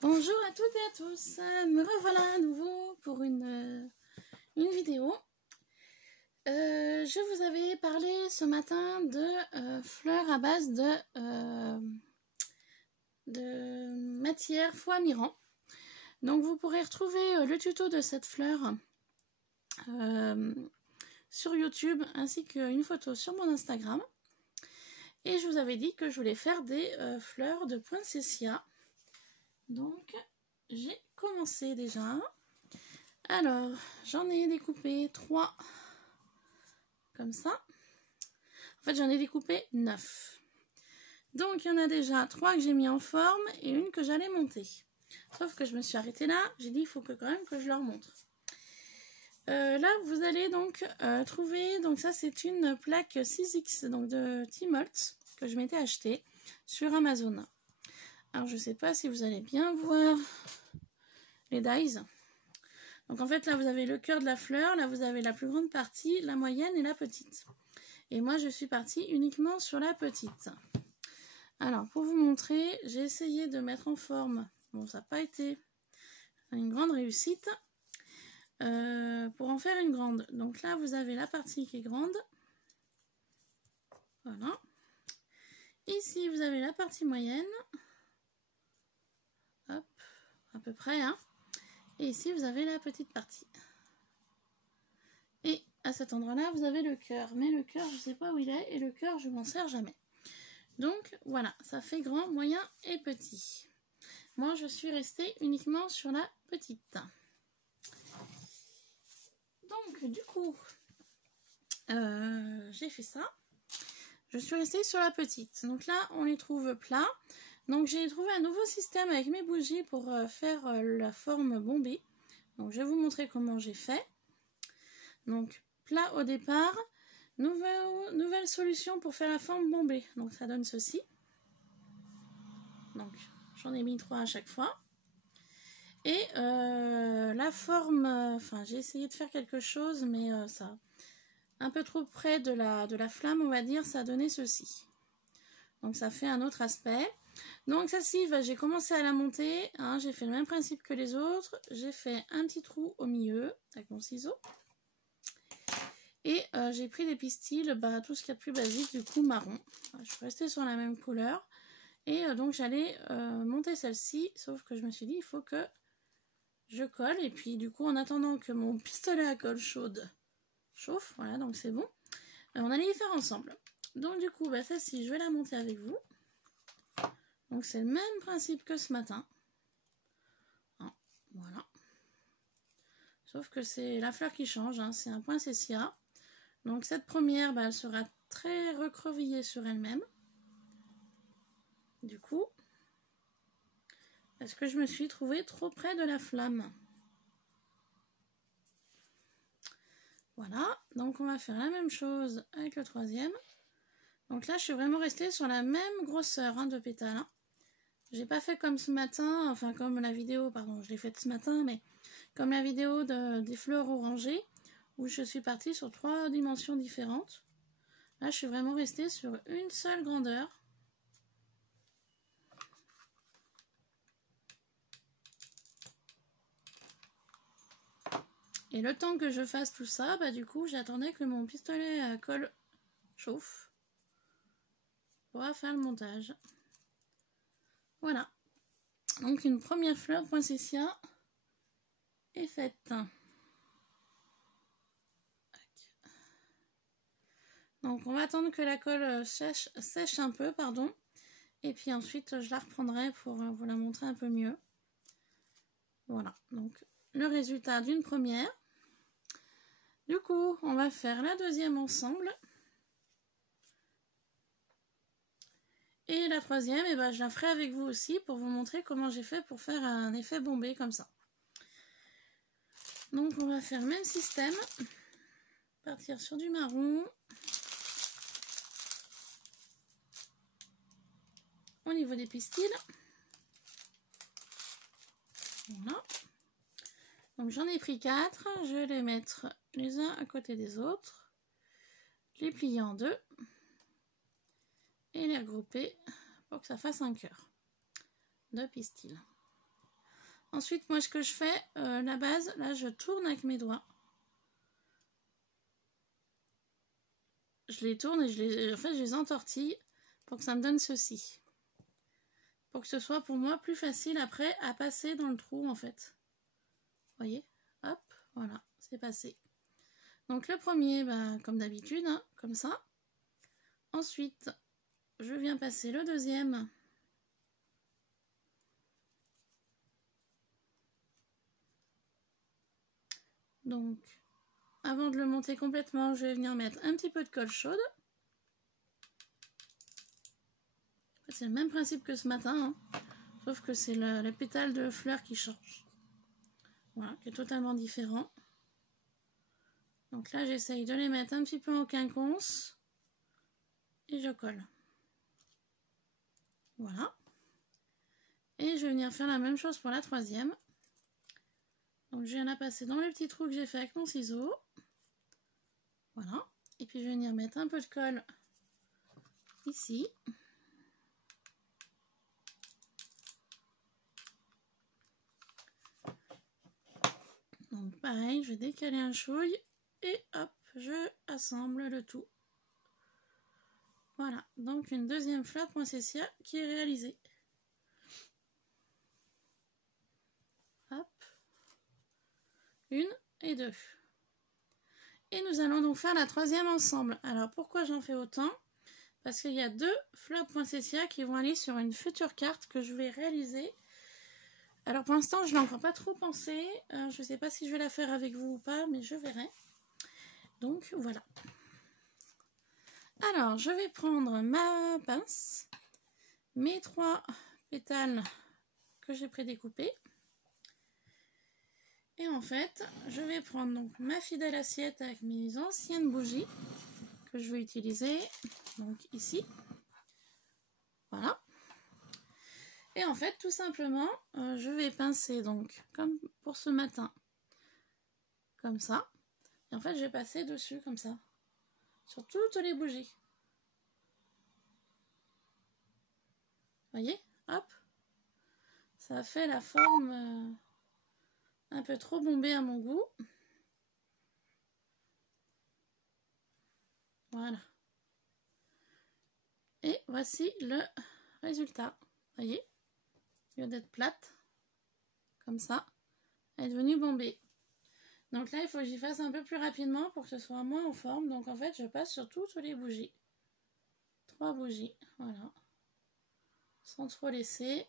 Bonjour à toutes et à tous, me revoilà à nouveau pour une vidéo. Je vous avais parlé ce matin de fleurs à base de matière foie mirant. Donc vous pourrez retrouver le tuto de cette fleur sur YouTube ainsi qu'une photo sur mon Instagram. Et je vous avais dit que je voulais faire des fleurs de poinsettia. Donc j'ai commencé déjà. Alors j'en ai découpé 3 comme ça. En fait j'en ai découpé 9. Donc il y en a déjà 3 que j'ai mis en forme et une que j'allais monter. Sauf que je me suis arrêtée là. J'ai dit il faut quand même que je leur montre. Là vous allez donc trouver, donc ça c'est une plaque 6X donc de Tmalt que je m'étais acheté sur Amazon. Alors je sais pas si vous allez bien voir les dies. Donc en fait là vous avez le cœur de la fleur, là vous avez la plus grande partie, la moyenne et la petite. Et moi je suis partie uniquement sur la petite. Alors pour vous montrer, j'ai essayé de mettre en forme, bon ça n'a pas été une grande réussite, pour en faire une grande. Donc là vous avez la partie qui est grande, voilà. Ici vous avez la partie moyenne, hop, à peu près, hein. Et ici vous avez la petite partie. Et à cet endroit-là, vous avez le cœur. Mais le cœur, je ne sais pas où il est. Et le cœur, je m'en sers jamais. Donc, voilà. Ça fait grand, moyen et petit. Moi, je suis restée uniquement sur la petite. Donc, du coup, j'ai fait ça. Je suis restée sur la petite. Donc là, on les trouve plats. Donc, j'ai trouvé un nouveau système avec mes bougies pour faire la forme bombée. Donc, je vais vous montrer comment j'ai fait. Donc, plat au départ, nouvelle solution pour faire la forme bombée. Donc ça donne ceci. Donc j'en ai mis 3 à chaque fois. Et la forme, enfin j'ai essayé de faire quelque chose, mais ça, un peu trop près de la flamme, on va dire, ça a donné ceci. Donc ça fait un autre aspect. Donc celle-ci, j'ai commencé à la monter, hein, j'ai fait le même principe que les autres. J'ai fait un petit trou au milieu avec mon ciseau. Et j'ai pris des pistils, tout ce qu'il y a de plus basique, du coup marron. Je suis restée sur la même couleur. Et donc j'allais monter celle-ci, sauf que je me suis dit il faut que je colle. Et puis du coup en attendant que mon pistolet à colle chaude chauffe, voilà, donc c'est bon. On allait y faire ensemble. Donc du coup celle-ci je vais la monter avec vous. Donc c'est le même principe que ce matin. Hein, voilà. Sauf que c'est la fleur qui change, hein, c'est un poinsettia. Donc cette première, elle sera très recroquevillée sur elle-même. Du coup, parce que je me suis trouvée trop près de la flamme. Voilà, donc on va faire la même chose avec le troisième. Donc là, je suis vraiment restée sur la même grosseur, hein, de pétales. Hein. J'ai pas fait comme ce matin, enfin comme la vidéo, pardon, je l'ai faite ce matin, mais comme la vidéo des fleurs orangées, où je suis partie sur 3 dimensions différentes. Là, je suis vraiment restée sur une seule grandeur. Et le temps que je fasse tout ça, du coup, j'attendais que mon pistolet à colle chauffe pour faire le montage. Voilà. Donc, une première fleur poinsettia est faite. Donc, on va attendre que la colle sèche un peu, pardon. Et puis ensuite, je la reprendrai pour vous la montrer un peu mieux. Voilà. Donc, le résultat d'une première. Du coup, on va faire la deuxième ensemble. Et la troisième, je la ferai avec vous aussi pour vous montrer comment j'ai fait pour faire un effet bombé comme ça. Donc on va faire le même système. Partir sur du marron. Au niveau des pistils. Voilà. Donc j'en ai pris 4. Je vais les mettre les uns à côté des autres. Les plier en 2. Et les regrouper pour que ça fasse un cœur de pistil. Ensuite, moi, ce que je fais, la base, là, je tourne avec mes doigts. Je les tourne et je les entortille pour que ça me donne ceci. Pour que ce soit pour moi plus facile après à passer dans le trou, en fait. Vous voyez? Hop, voilà, c'est passé. Donc le premier, bah, comme d'habitude, hein, comme ça. Ensuite, je viens passer le deuxième. Donc, avant de le monter complètement, je vais venir mettre un petit peu de colle chaude. C'est le même principe que ce matin, hein, sauf que c'est le pétale de fleurs qui change. Voilà, qui est totalement différent. Donc là, j'essaye de les mettre un petit peu en quinconce et je colle. Voilà. Et je vais venir faire la même chose pour la troisième. Donc je viens la passer dans le petit trou que j'ai fait avec mon ciseau. Voilà. Et puis je vais venir mettre un peu de colle ici. Donc pareil, je vais décaler un chouille et hop, je assemble le tout. Voilà, donc une deuxième fleur poinsettia qui est réalisée. Hop. Une et deux. Et nous allons donc faire la troisième ensemble. Alors pourquoi j'en fais autant? Parce qu'il y a deux fleurs poinsettia qui vont aller sur une future carte que je vais réaliser. Alors pour l'instant je n'ai encore pas trop pensé. Je ne sais pas si je vais la faire avec vous ou pas, mais je verrai. Donc voilà. Alors je vais prendre ma pince, mes 3 pétales que j'ai prédécoupés. Et en fait, je vais prendre donc ma fidèle assiette avec mes anciennes bougies que je vais utiliser. Donc ici. Voilà. Et en fait, tout simplement, je vais pincer donc comme pour ce matin. Comme ça. Et en fait, je vais passer dessus comme ça. Sur toutes les bougies. Vous voyez? Hop. Ça fait la forme un peu trop bombée à mon goût. Voilà. Et voici le résultat. Vous voyez? Au lieu d'être plate, comme ça, elle est devenue bombée. Donc là, il faut que j'y fasse un peu plus rapidement pour que ce soit moins en forme. Donc en fait, je passe sur toutes les bougies. 3 bougies, voilà. Sans trop laisser.